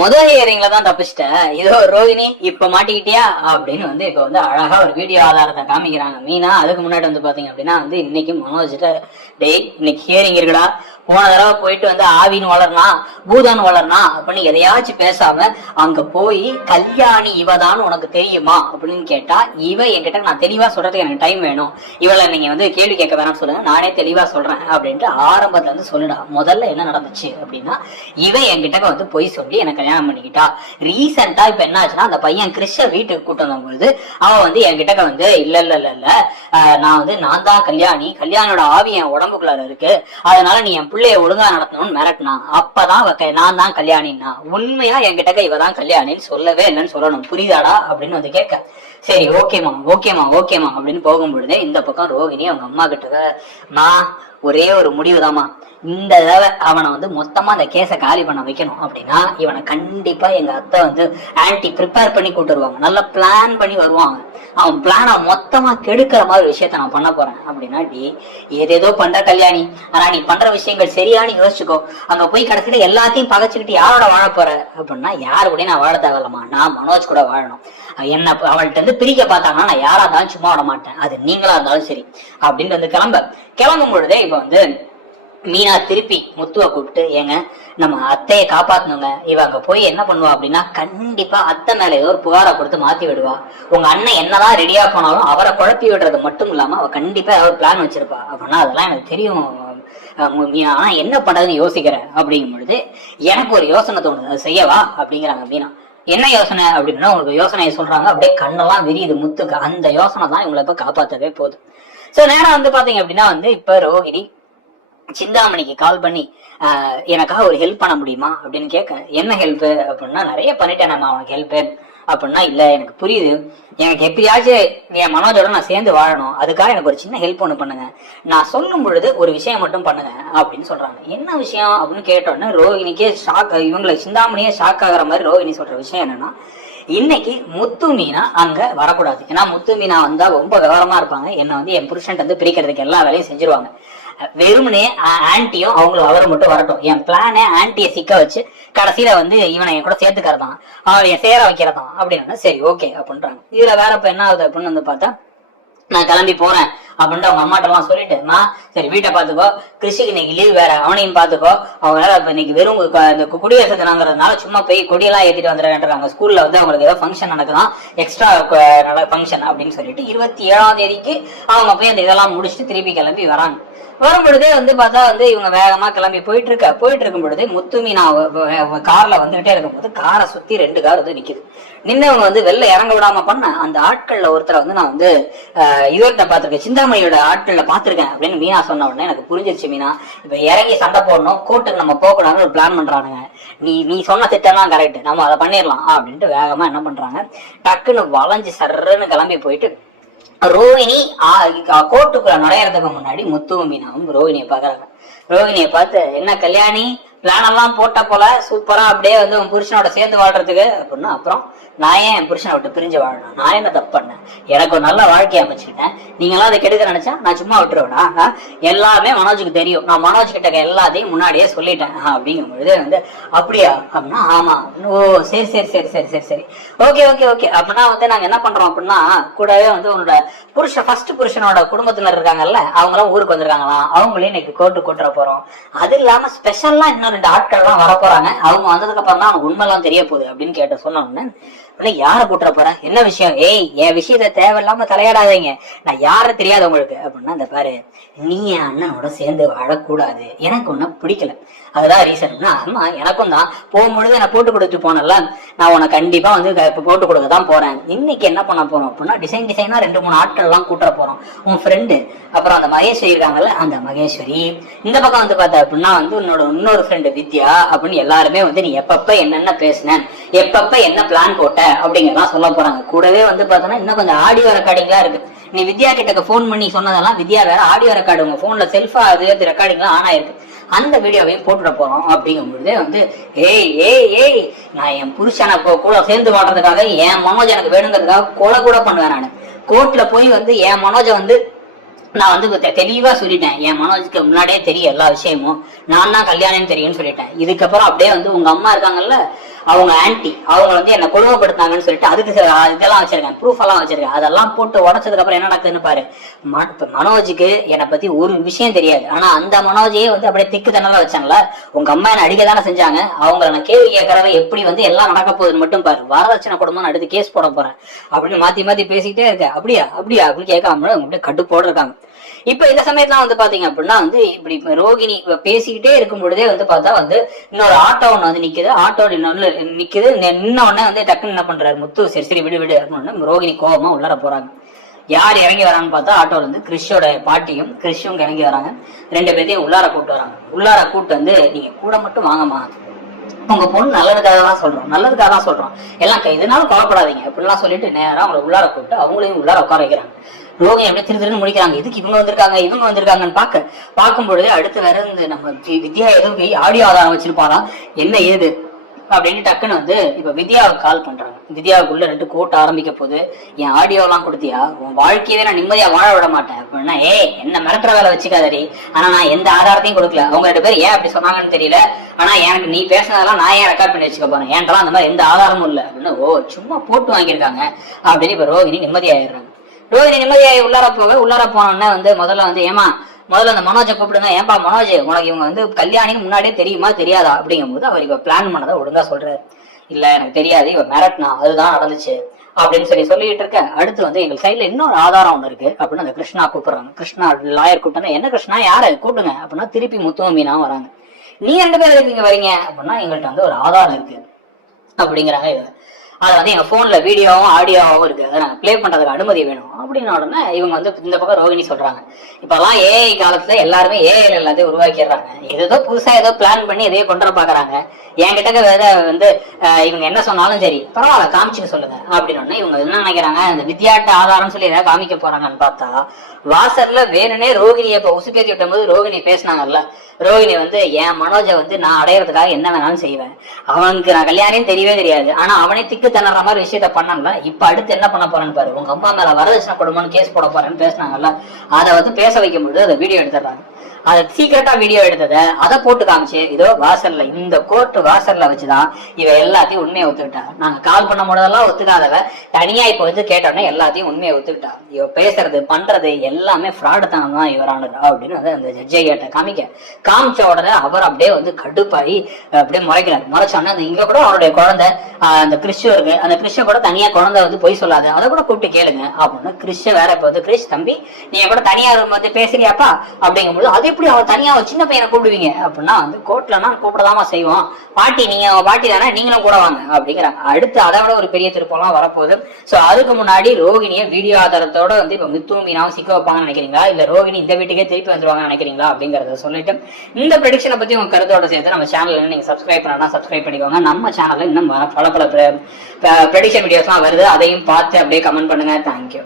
முதல் ஹியரிங்ல தான் தப்பிச்சிட்டேன். இதோ ரோஹிணி இப்ப மாட்டிக்கிட்டியா அப்படின்னு வந்து இப்ப வந்து அழகா ஒரு வீடியோ ஆதாரத்தை காமிக்கிறாங்க மீனா. அதுக்கு முன்னாடி வந்து பாத்தீங்க அப்படின்னா வந்து இன்னைக்கு மனோஜிட்ட டேய் இன்னைக்கு ஹியரிங் இருக்குடா, போன தடவை போயிட்டு வந்து ஆவின்னு வளர்னா பூதான்னு வளர்னா அப்படின்னு எதையாச்சும் பேசாம அங்க போய் கல்யாணி இவதான் உனக்கு தெரியுமா அப்படின்னு கேட்டா இவ என்கிட்ட நான் தெளிவா சொல்றதுக்கு எனக்கு டைம் வேணும், இவளை நீங்க வந்து கேள்வி கேட்க வேணாம் சொல்லுங்க, நானே தெளிவா சொல்றேன் அப்படின்ட்டு ஆரம்பத்துல இருந்து சொல்லுடா. முதல்ல என்ன நடந்துச்சு அப்படின்னா இவ என்கிட்ட வந்து போய் சொல்லி எனக்கு கல்யாணம் பண்ணிக்கிட்டா. ரீசெண்டா இப்ப என்ன ஆச்சுன்னா அந்த பையன் கிறிஷ வீட்டுக்கு கூட்டு வந்த பொழுது அவன் வந்து என்கிட்ட வந்து இல்ல நான் தான் கல்யாணியோட ஆவி என் உடம்புக்குள்ளார இருக்கு, அதனால நீ என் பிள்ளைய ஒழுங்கா நடத்தணும்னு மிரட்டினா. அப்பதான் நான் தான் கல்யாணின்னா. உண்மையா என்கிட்ட இவதான் கல்யாணின்னு சொல்லவே இல்லைன்னு சொல்லணும், புரியுதாடா அப்படின்னு வந்து கேட்க சரி ஓகேமா அப்படின்னு போகும்பொழுதே இந்த பக்கம் ரோஹிணி அவங்க அம்மா கிட்ட ஒரே ஒரு முடிவுதாமா, இந்த தடவை அவனை வந்து மொத்தமா அந்த கேஸை காலி பண்ண வைக்கணும் அப்படின்னா இவனை கண்டிப்பா எங்க அத்தை வந்து ஆன்டி ப்ரிப்பேர் பண்ணி கூட்டு வருவாங்க, நல்லா பிளான் பண்ணி வருவாங்க. அவன் பிளானை மொத்தமா கெடுக்கிற மாதிரி விஷயத்த நான் பண்ண போறேன் அப்படின்னா ஏதேதோ பண்ற கல்யாணி, ஆனா நீ பண்ற விஷயங்கள் சரியானு யோசிச்சுக்கோ. அங்க போய் கடைசியில எல்லாத்தையும் பகைச்சுக்கிட்டு யாரோட வாழ போற அப்படின்னா யாரு கூட நான் வாழ தேவையில்லமா, நான் மனோஜ் கூட வாழணும். என்ன அவள்கிட்ட இருந்து பிரிக்க பார்த்தாங்கன்னா நான் யாரா இருந்தாலும் சும்மா விட மாட்டேன், அது நீங்களா இருந்தாலும் சரி அப்படின்னு வந்து கிளம்பும் பொழுதே இப்ப வந்து மீனா திருப்பி முத்துவை கூப்பிட்டு ஏங்க நம்ம அத்தையை காப்பாத்தணுங்க, இவ அங்க போய் என்ன பண்ணுவா அப்படின்னா கண்டிப்பா அத்தை மேல ஏதோ ஒரு புகாரை கொடுத்து மாத்தி விடுவா, உங்க அண்ணன் என்னதான் ரெடியா போனாலும் அவரை குழப்பி விடுறது மட்டும் இல்லாம அவ கண்டிப்பா ஏதாவது பிளான் வச்சிருப்பா அப்படின்னா அதெல்லாம் எனக்கு தெரியும் மீனா, ஆனா என்ன பண்றதுன்னு யோசிக்கிறேன் அப்படிங்கும் பொழுது எனக்கு ஒரு யோசனை தோணுது, அது செய்யவா அப்படிங்கிறாங்க மீனா. என்ன யோசனை அப்படின்னா உங்களுக்கு யோசனையை சொல்றாங்க, அப்படியே கண்ணெல்லாம் விரியுது முத்துக்கு. அந்த யோசனை தான் இவங்களை இப்ப காப்பாத்தவே போகுது. சோ நேரம் வந்து பாத்தீங்க அப்படின்னா வந்து இப்ப ரோஹிணி சிந்தாமணிக்கு கால் பண்ணி எனக்காக ஒரு ஹெல்ப் பண்ண முடியுமா அப்படின்னு கேட்க, என்ன ஹெல்ப் அப்படின்னா நிறைய பண்ணிட்டேன் நம்ம அவனுக்கு ஹெல்ப் அப்படின்னா இல்ல எனக்கு புரியுது, எனக்கு எப்படியாச்சும் என் மனோஜோட நான் சேர்ந்து வாழணும், அதுக்காக எனக்கு ஒரு சின்ன ஹெல்ப் ஒண்ணு பண்ணுங்க, நான் சொல்லும் பொழுது ஒரு விஷயம் மட்டும் பண்ணுங்க அப்படின்னு சொல்றாங்க. என்ன விஷயம் அப்படின்னு கேட்டோன்னே ரோஹிணிக்கே ஷாக், இவங்களை சிந்தாமணியே ஷாக் ஆகுற மாதிரி ரோஹிணி சொல்ற விஷயம் என்னன்னா இன்னைக்கு முத்து மீனா அங்க வரக்கூடாது. ஏன்னா முத்து மீனா வந்தா ரொம்ப விவரமா இருப்பாங்க, என்ன வந்து என் புருஷன் வந்து பிரிக்கிறதுக்கு எல்லா வேலையும் செஞ்சிருவாங்க. வெறுமனே ஆன்டியும் அவங்களும் அவரை மட்டும் வரட்டும், என் பிளானே ஆன்டியை சிக்க வச்சு கடைசியில வந்து இவனை என் கூட சேர்த்துக்கிறதான், அவளைய சேர வைக்கிறதான் அப்படின்னா சரி ஓகே அப்படின்றாங்க. இதுல வேற இப்ப என்ன ஆகுது அப்படின்னு வந்து பார்த்தா நான் கிளம்பி போறேன் அப்படின்ட்டு அவங்க அம்மாட்ட எல்லாம் சொல்லிட்டு சரி வீட்டை பாத்துக்கோ, கிருஷிக்கு இன்னைக்கு லீவ் வேற அவனையும் பாத்துக்கோ, அவங்க இன்னைக்கு வெறும் இந்த குடியரசு தினங்கிறதுனால சும்மா போய் கொடியெல்லாம் ஏத்திட்டு வந்துடுறாங்க. ஸ்கூல்ல வந்து அவங்களுக்கு ஏதோ ஃபங்க்ஷன் நடக்குதான், எக்ஸ்ட்ரா ஃபங்க்ஷன் அப்படின்னு சொல்லிட்டு 27ஆம் தேதிக்கு அவங்க போய் அந்த இதெல்லாம் முடிச்சுட்டு திருப்பி கிளம்பி வராங்க. வரும் பொழுதே வந்து பார்த்தா வந்து இவங்க வேகமா கிளம்பி போயிட்டு இருக்கும் பொழுது முத்து மீனா கார்ல வந்துகிட்டே இருக்கும்போது காரை சுத்தி 2 கார் வந்து நிக்குது. நின்னவங்க வந்து வெளில இறங்க விடாம பண்ண அந்த ஆட்கள்ல ஒருத்தரை வந்து நான் வந்து இவர்கிட்ட பாத்திருக்கேன், சிந்தாமணியோட ஆட்கள்ல பாத்திருக்கேன் அப்படின்னு மீனா சொன்ன உடனே எனக்கு புரிஞ்சிருச்சு. மீனா இப்ப இறங்கி சண்டை போடணும், கோர்ட்டுக்கு நம்ம போக கூடாதுன்னு ஒரு பிளான் பண்றானுங்க, நீ சொன்ன திட்டம் தான் கரெக்ட், நம்ம அதை பண்ணிடலாம் அப்படின்ட்டு வேகமா என்ன பண்றாங்க டக்குன்னு வளைஞ்சு சர்றன்னு கிளம்பி போயிட்டு ரோஹிணி கோர்ட்டுக்குள்ள நுழையறதுக்கு முன்னாடி முத்துவும் மீனாவும் ரோஹிணியை பாக்குறாங்க. ரோஹிணியை பார்த்து என்ன கல்யாணி பிளான் எல்லாம் போட்ட போல சூப்பரா அப்படியே வந்து உன் புருஷனோட சேர்ந்து வாழ்றதுக்கு அப்படின்னா, அப்புறம் நான் ஏன் என் புருஷனை விட்டு பிரிஞ்சு வாழணும், நான் என்ன தப்பு பண்ணேன், எனக்கு ஒரு நல்ல வாழ்க்கையை அமைச்சுக்கிட்டேன், நீங்களாம் அதை கெடுக்க நினைச்சா நான் சும்மா விட்டுருவேனா, எல்லாமே மனோஜுக்கு தெரியும், நான் மனோஜ் கிட்ட எல்லாத்தையும் முன்னாடியே சொல்லிட்டேன் அப்படிங்கும் பொழுது வந்து அப்படியா அப்படின்னா ஆமா, ஓ சரி சரி சரி சரி சரி சரி ஓகே ஓகே ஓகே அப்படின்னா வந்து நாங்க என்ன பண்றோம் அப்படின்னா கூடவே வந்து உன்னோட ஃபர்ஸ்ட் புருஷனோட குடும்பத்தினர் இருக்காங்கல்ல அவங்களாம் ஊருக்கு வந்திருக்காங்களாம், அவங்களையும் இன்னைக்கு கோர்ட்டு கூட்டுற போறோம், அது இல்லாம ஸ்பெஷல்லா இன்னும் 2 ஆட்கள் எல்லாம் வர போறாங்க, அவங்க வந்ததுக்கு அப்புறம் தான் அவனுக்கு உண்மைலாம் தெரிய போகுது அப்படின்னு கேட்ட சொன்ன யார கூட்டுற போற என்ன விஷயம், ஏய் என் விஷயத்த தேவையில்லாம தலையாடாதீங்க, நான் யார தெரியாது உங்களுக்கு அப்படின்னா இந்த பாரு நீ என் அண்ணனோட சேர்ந்து வாழக்கூடாது, எனக்கு ஒன்னும் பிடிக்கல, அதுதான் ரீசன். ஆமா எனக்கும் தான் போகும்பொழுது நான் போட்டு கொடுத்துட்டு போனல, நான் உனக்கு கண்டிப்பா வந்து போட்டு கொடுக்க தான் போறேன். இன்னைக்கு என்ன பண்ண போறோம் அப்படின்னா டிசைனா 2-3 ஆட்கள் எல்லாம் கூட்டுற போறோம். உன் ஃப்ரெண்டு அப்புறம் அந்த மகேஸ்வரி இருக்காங்கல்ல, அந்த மகேஸ்வரி, இந்த பக்கம் வந்து பார்த்தா அப்படின்னா வந்து உன்னோட இன்னொரு ஃப்ரெண்டு வித்யா அப்படின்னு எல்லாருமே வந்து நீ எப்பப்ப என்னென்ன பேசின, எப்பப்ப என்ன பிளான் போட்ட அப்படிங்கறதான் சொல்ல போறாங்க. கூடவே வந்து பார்த்தோன்னா இன்னும் கொஞ்சம் ஆடியோ ரெக்கார்டிங்லாம் இருக்கு. நீ வித்யா கிட்ட போன் பண்ணி சொன்னதெல்லாம் வித்யா வேற ஆடியோ ரெக்கார்டு உங்க போன்ல செல்ஃபா அது ரெக்கார்டிங்லாம் ஆன் ஆயிருக்கு, அந்த வீடியோவையும் போட்டுட போறோம் அப்படிங்கும்பொழுதே வந்து ஏய் நான் என் புருஷனை கூட சேர்ந்து வாழ்றதுக்காக என் மனோஜ் எனக்கு வேணுங்கிறதுக்காக கொலை கூட பண்ணுவேன். நான் கோர்ட்ல போய் வந்து என் மனோஜை வந்து நான் வந்து தெளிவா சொல்லிட்டேன், என் மனோஜுக்கு முன்னாடியே தெரியும் எல்லா விஷயமும், நான் தான் கல்யாணம் தெரியும்னு சொல்லிட்டேன். இதுக்கப்புறம் அப்படியே வந்து உங்க அம்மா இருக்காங்கல்ல அவங்க ஆன்டி அவங்க வந்து என்ன கொடுமைப்படுத்தாங்கன்னு சொல்லிட்டு அதுக்கு இதெல்லாம் வச்சிருக்காங்க, ப்ரூஃப் எல்லாம் வச்சிருக்காங்க. அதெல்லாம் போட்டு உடச்சதுக்கு அப்புறம் என்ன நடக்குதுன்னு பாரு. மனோஜுக்கு என்னை பத்தி ஒரு விஷயம் தெரியாது, ஆனா அந்த மனோஜையே வந்து அப்படியே திக்கு தன்னலா வச்சாங்களா. உங்க அம்மா என்ன அடிக்க தானே செஞ்சாங்க, அவங்கள நான் கேள்வி கேட்கறத எப்படி வந்து எல்லாம் நடக்க போகுதுன்னு மட்டும் பாரு, வரதட்சணை குடும்பம் அடுத்து கேஸ் போட போறேன் அப்படின்னு மாத்தி மாத்தி பேசிக்கிட்டே இருக்க. அப்படியா அப்படியா அப்படின்னு கேட்காம அப்படியே கட்டுப்போடு இருக்காங்க. இப்ப இந்த சமயத்துல வந்து பாத்தீங்க அப்படின்னா வந்து இப்படி ரோகிணி பேசிக்கிட்டே இருக்கும் பொழுதே வந்து பார்த்தா வந்து இன்னொரு ஆட்டோ ஒண்ணு வந்து நிக்குது. ஆட்டோ நிக்குது. நின்ன உடனே வந்து டக்குன்னு என்ன பண்றாரு முத்து, சரி சரி விடு விடு அப்படின்னு ரோகிணி கோபமா உள்ளார போறாங்க. யார் இறங்கி வரான்னு பார்த்தா ஆட்டோல இருந்து கிறிஷோட பாட்டியும் கிறிஷும் இறங்கி வராங்க. 2 பேர்த்தையும் உள்ளார கூப்பிட்டு வராங்க. உள்ளார கூப்பிட்டு வந்து நீங்க கூட மட்டும் வாங்கம்மா, உங்க பொண்ணு நல்லதுக்காக தான் சொல்றோம், நல்லதுக்காக தான் சொல்றோம், எல்லாம் இதனாலும் கவலைப்படாதீங்க அப்படிலாம் சொல்லிட்டு நேரம் அவங்களை உள்ளார கூப்பிட்டு அவங்களையும் உள்ளார உட்கார வைக்கிறாங்க. ரோகிணி அப்படியே திருன்னு முடிக்கிறாங்க. இதுக்கு இவங்க வந்திருக்காங்கன்னு பார்க்கும்பொழுது அடுத்து வேற இந்த நம்ம வித்யா ஏதோ ஆடியோ ஆதாரம் வச்சிருப்பாரா என்ன ஏது அப்படின்னு டக்குன்னு வந்து இப்ப வித்யாவுக்கு கால் பண்றாங்க. வித்யாவுக்குள்ள 2 கோட் ஆரம்பிக்க போது, என் ஆடியோ எல்லாம் கொடுத்தியா, உன் வாழ்க்கையவே நான் நிம்மதியா வாழ விட மாட்டேன் அப்படின்னா, என்ன மிரட்டுற வேலை வச்சுக்காதடி, ஆனா நான் எந்த ஆதாரத்தையும் கொடுக்கல. அவங்க 2 பேரும் ஏன் அப்படி சொன்னாங்கன்னு தெரியல, ஆனா எனக்கு நீ பேசினதெல்லாம் நான் ஏன் ரெக்கார்ட் பண்ணி வச்சுக்க போறேன், ஏன்டெல்லாம் அந்த மாதிரி எந்த ஆதாரமும் இல்லை அப்படின்னு. ஓ சும்மா போட்டு வாங்கியிருக்காங்க அப்படின்னு இப்ப ரோகிணி நிம்மதியாயிடுறாங்க. ரோகிணி நிம்மதியாகி உள்ளார போனோன்னா வந்து முதல்ல வந்து முதல்ல அந்த மனோஜை கூப்பிடுங்க. ஏன்பா மனோஜ், உனக்கு இவங்க வந்து கல்யாணின்னு முன்னாடியே தெரியுமா தெரியாதா அப்படிங்கும் போது அவர் இவ பிளான் பண்ணதை ஒழுங்கா சொல்றாரு. இல்ல எனக்கு தெரியாது, இவ மிரட்னா அதுதான் நடந்துச்சு அப்படின்னு சொல்லிட்டு இருக்க. அடுத்து வந்து எங்க சைட்ல இன்னொரு ஆதாரம் ஒண்ணு இருக்கு அப்படின்னு அந்த கிருஷ்ணா கூப்பிடுறாங்க. கிருஷ்ணா லாயர் கூப்பிட்டா, என்ன கிருஷ்ணா யாரு கூப்பிடுங்க அப்படின்னா திருப்பி முத்துவ மீனா வராங்க. நீ 2 பேரும் எதுக்கு இங்க வரீங்க அப்படின்னா, எங்கள்கிட்ட வந்து ஒரு ஆதாரம் இருக்கு அப்படிங்கிறாங்க. அது வந்து எங்க போன்ல வீடியோவும் ஆடியோவும் இருக்கு, அதை நாங்க பிளே பண்றதுக்கு அனுமதி வேணும் அப்படின்னு உடனே இவங்க வந்து இந்த பக்கம் ரோகிணி சொல்றாங்க. இப்பெல்லாம் ஏஐ காலத்துல எல்லாருமே ஏஐல எல்லாத்தையும் உருவாக்கிடுறாங்க. ஏதோ புதுசா ஏதோ பிளான் பண்ணி எதையோ கொண்டு பாக்குறாங்க. என்கிட்ட வந்து இவங்க என்ன சொன்னாலும் சரி பரவாயில்ல காமிச்சுன்னு சொல்லுங்க அப்படின்னு. இவங்க என்ன நினைக்கிறாங்க, இந்த வித்தியாட்ட ஆதாரம் சொல்லி ஏதாவது காமிக்க போறாங்கன்னு பார்த்தா வாசல்ல வேணுனே ரோகிணியை இப்ப உசுப்பேத்தி விட்டும் போது ரோகிணி பேசினாங்கல்ல. ரோகிணி வந்து என் மனோஜை வந்து நான் அடையறதுக்காக என்ன வேணாலும் செய்வேன், அவனுக்கு நான் கல்யாணம் தெரியவே தெரியாது, ஆனா அவனே திக்கு திணற மாதிரி விஷயத்த பண்ணல. இப்ப அடுத்து என்ன பண்ண போறேன்னு பாரு, உங்க அம்மா மேல வரதட்சணை கொடுமன்னு கேஸ் போட போறேன்னு பேசினாங்கல்ல. அதை வந்து பேச வைக்கும் போது அதை வீடியோ எடுத்துடுறாங்க. அதை சீக்கிரட்டா வீடியோ எடுத்ததை அதை போட்டு காமிச்சு, இதோ வாசல்ல இந்த கோர்ட்டு வாசல்ல வச்சுதான் இவ எல்லாத்தையும் உண்மையை ஒத்துக்கிட்டா. நாங்க கால் பண்ண போதெல்லாம் ஒத்துக்காதவ தனியா இப்ப வந்து கேட்டோன்னே எல்லாத்தையும் உண்மையை ஒத்துக்கிட்டா. இவ பேசுறது பண்றது எல்லாமே ஃப்ராடு தான் இவரானது அப்படின்னு வந்து அந்த ஜட்ஜை கிட்ட காமிச்ச உடனே அவர் அப்படியே வந்து கடுப்பாயி அப்படியே முறைக்கிறார். முறைச்சோன்னா இங்க கூட அவருடைய குழந்தை அந்த கிறிஸ்து இருக்கு, அந்த கிறிஸ்ட கூட தனியா குழந்தை வந்து பொய் சொல்லாது, அதை கூட கூப்பிட்டு கேளுங்க அப்படின்னு. கிறிஸ்ட வேற இப்ப வந்து கிறிஸ் தம்பி நீங்க கூட தனியா வந்து பேசுறியாப்பா அப்படிங்கும்போது, அது எப்படி அவன் தனியா சின்ன பையனை கூப்பிடுவீங்க அப்படின்னா வந்து கோர்ட்லன்னா கூப்பிடதாமா செய்வோம், பாட்டி நீங்க பாட்டி தானே நீங்களும் கூட வாங்க அப்படிங்கிறாங்க. அடுத்து அதை விட ஒரு பெரிய திருப்பம்லாம் வரப்போகுது. சோ அதுக்கு முன்னாடி ரோகிணியை வீடியோ ஆதாரத்தோட வந்து இப்ப முத்துவும் மீனாவும் சிக்க வைப்பாங்கன்னு நினைக்கிறீங்களா, இல்ல ரோகிணி இந்த வீட்டுக்கே திருப்பி வந்துருவாங்கன்னு நினைக்கிறீங்களா அப்படிங்கறத சொல்லிட்டு இந்த ப்ரெடிக்ஷனை பத்தி உங்க கருத்தோட சேர்த்து நம்ம சேனல்ல நீங்க சப்ஸ்கிரைப் பண்ணா சப்ஸ்கிரைப் பண்ணிக்கோங்க. நம்ம சேனல்ல இன்னும் பல ப்ரெடிக்ஷன் வீடியோஸ்லாம் வருது, அதையும் பார்த்து அப்படியே கமெண்ட் பண்ணுங்க. தேங்க்யூ.